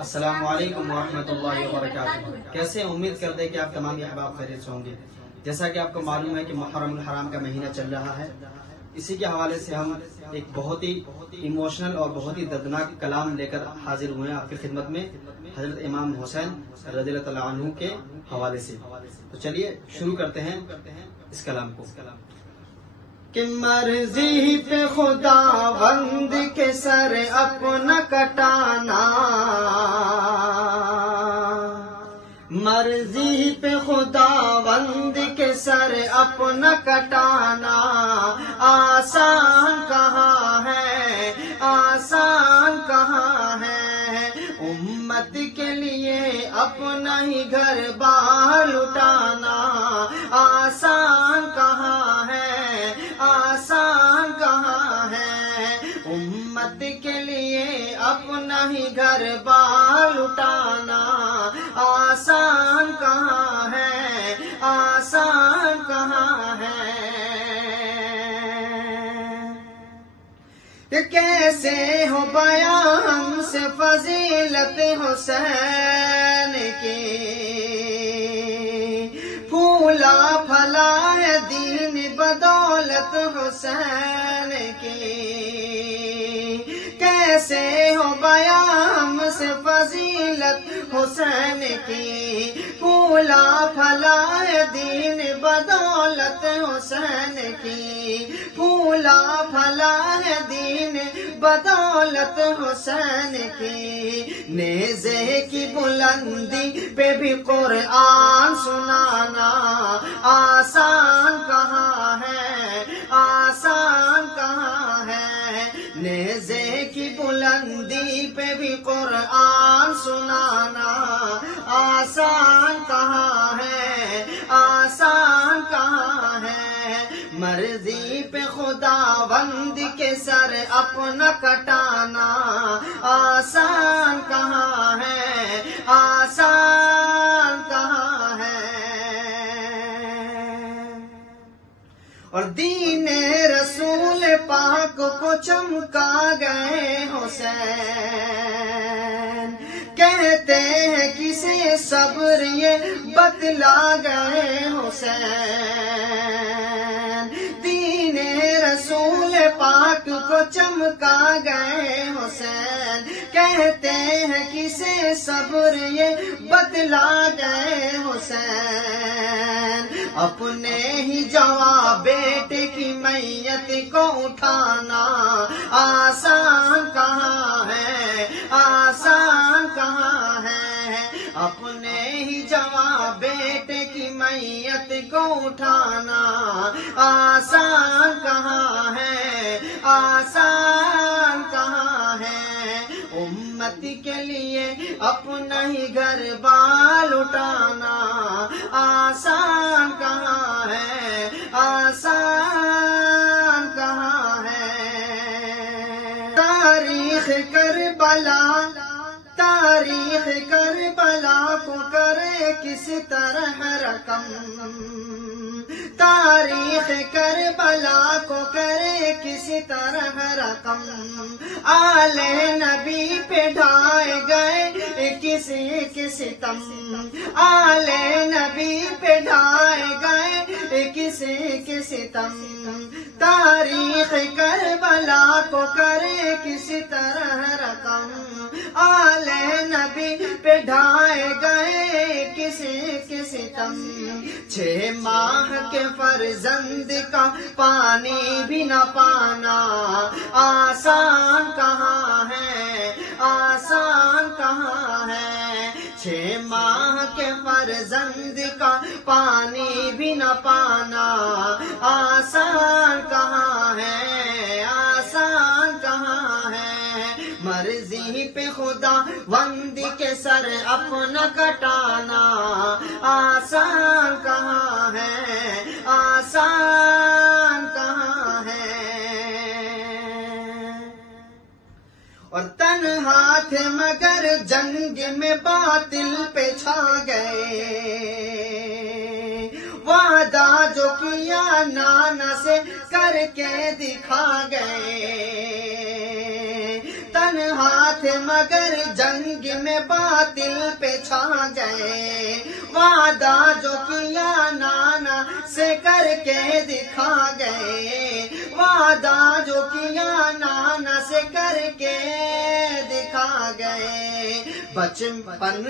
السلام علیکم ورحمۃ اللہ وبرکاتہ۔ کیسے امید کرتے کہ آپ تمام احباب خیریت سے ہوں گے۔ جیسا کہ آپ کو معلوم ہے کہ محرم الحرام کا مہینہ چل رہا ہے، اسی کے حوالے سے ہم ایک بہت ہی ایموشنل اور بہت ہی دردناک کلام لے کر حاضر ہوئے ہیں آپ کی خدمت میں، حضرت امام حسین رضی اللہ تعالیٰ عنہ کے حوالے سے۔ تو چلیے شروع کرتے ہیں اس کلام کو۔ کہ مرضی پہ خداوند کے سر اپنا کٹانا، مرضی پہ خداوند کے سر اپنا کٹانا آسان کہاں ہے، آسان کہاں ہے، امت کے لیے اپنا ہی گھر بار لٹانا آسان کہاں ہے، آسان کہاں ہے، امت کے لیے اپنا ہی گھر بار لٹانا آسان کہاں ہے، آسان کہاں ہے۔ کہ کیسے ہو بیان ہم سے فضیلت حسین کی، پھولا پھلا ہے دین بدولت حسین کی، کیسے ہو بیان ہم سے فضیلت حسین کی، پھولا پھلا ہے دین بدولت حسین کی، پھولا پھلا ہے دین بدولت حسین کی، نیزے کی بلندی پہ بھی قرآن سنانا آسان کہاں ہے، آسان کہاں ہے، نیزے کی بلندی پہ بھی قرآن سنانا آسان کہاں ہے، آسان کہاں ہے، مرضی پہ خداوند کے سر اپنا کٹانا آسان کہاں ہے، آسان کہاں ہے۔ اور دین رسول پاک کو چمکا گئے حسین، کہتے ہیں کسے صبر یہ بتلا گئے حسین، دین رسول پاک کو چمکا گئے حسین، کہتے ہیں کسے صبر یہ بتلا گئے حسین، اپنے ہی جواب بیٹے کی میت کو اٹھانا آسان کہاں ہے، آسان کہاں ہے، اپنے ہی جواب بیٹے کی میت کو اٹھانا آسان کہاں ہے، آسان کہاں ہے، امت کے لیے اپنا ہی گھر بار اٹھانا آسان کہاں ہے، آسان کہاں ہے۔ تاریخ کربلا، تاریخ کربلا کو کرے کس طرح رقم، تاریخ کربلا کو کرے کس طرح رقم، آل نبی پہ ڈھائے گئے کسی کے ستم، آل نبی پہ ڈھائے گئے کسی کے ستم، تاریخ کربلا کو کرے کس طرح رقم، آل نبی پہ ڈھائے گئے کسی کے ستم، 6 ماہ کے فرزند کا پانی بھی نہ پانا آسان کہاں ہے، آسان کہاں ہے، 6 ماہ کے فرزند کا پانی بھی نہ پانا آسان کہاں ہے، آسان کہاں ہے، مرضی پہ خداوند کے سر اپنا کٹانا آسان کہاں ہے، آسان کہاں ہے۔ اور تنہا تھے مگر جنگ میں باطل پہ چھا گئے، وعدہ جو کیا نانا سے کر کے دکھا گئے، تنہا تھے مگر جنگ میں باطل پہ چھا گئے، وعدہ جو کیا نانا سے کر کے دکھا گئے، وعدہ جو کیا نانا سے کر کے دکھا گئے، بچپن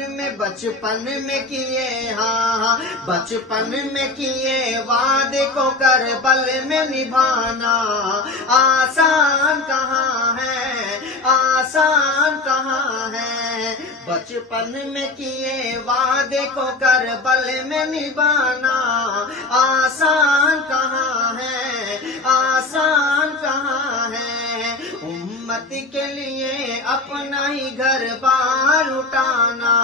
میں کیے، ہاں بچپن میں کیے وعدے کو کربل میں نبھانا آسان کہاں ہے، آسان کہاں ہے، بچپن میں کیے وعدے کو کربل میں نبھانا آسان کہاں ہے، آسان کہاں ہے، امت کے لیے اپنا ہی گھر بار لٹانا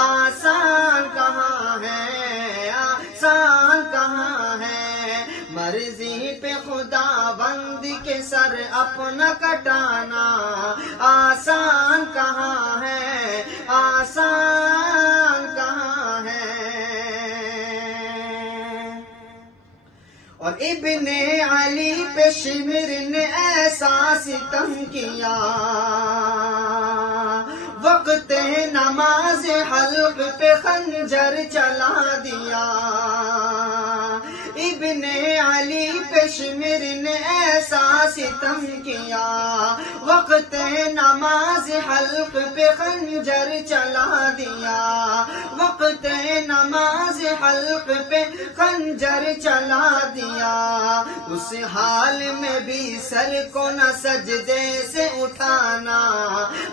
آسان کہاں ہے، آسان کہاں ہے، مرضی پہ خدا بند کے سر اپنا کٹانا آسان کہاں ہے، آسان کہاں ہے۔ اور ابن علی پہ شمر نے ایسا ستم کیا، وقت نماز حلق پہ خنجر چلا دیا، ابن علی پہ شمر نے ایسا ستم کیا، وقت نماز حلق پہ خنجر چلا دیا، وقت نماز حلق پہ خنجر چلا دیا، اس حال میں بھی سر کو نہ سجدے سے اٹھانا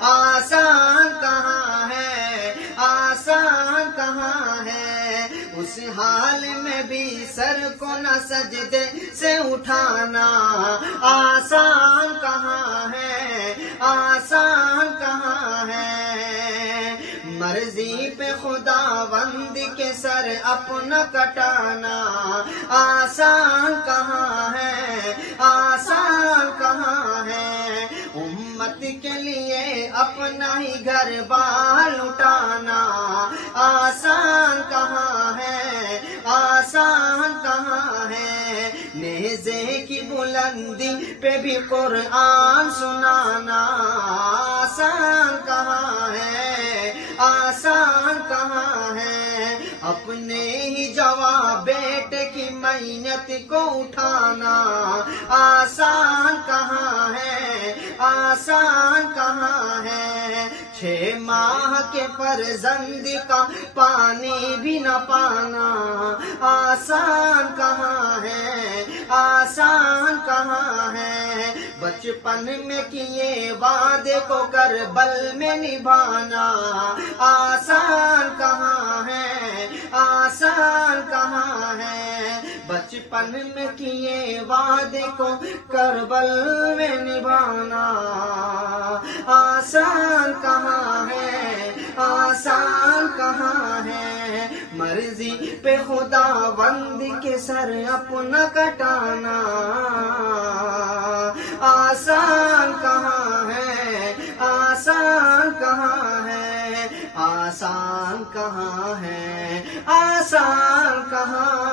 آسان کہاں ہے، آسان کہاں ہے، اس حال میں بھی سر کو نہ سجدے سے اٹھانا آسان کہاں ہے، آسان کہاں ہے، مرضی پہ خدا بند کے سر اپنا کٹانا آسان کہاں ہے، آسان کہاں ہے، امت کے لیے اپنا ہی گھر بار لٹانا آسان کہاں ہے، آسان کہاں ہے، نیزے کی بلندی پہ بھی قرآن سنانا آسان کہاں ہے، آسان کہاں ہے، اپنے ہی جواب بیٹے کی مینت کو اٹھانا آسان کہاں ہے، آسان کہاں ہے، 6 ماہ کے فرزند کا پانی بھی نہ پانا آسان کہاں ہے، آسان کہاں ہے، بچپن میں کیے وعدے کو کربل میں نبھانا آسان کہاں ہے، آسان کہاں ہے، بچپن میں کیے وعدے کو کربل میں نبھانا آسان کہاں ہے، آسان کہاں ہے، مرضی پہ خدا بند کے سر اپنا کٹانا آسان کہاں ہے، آسان کہاں ہے، آسان کہاں ہے، آسان کہاں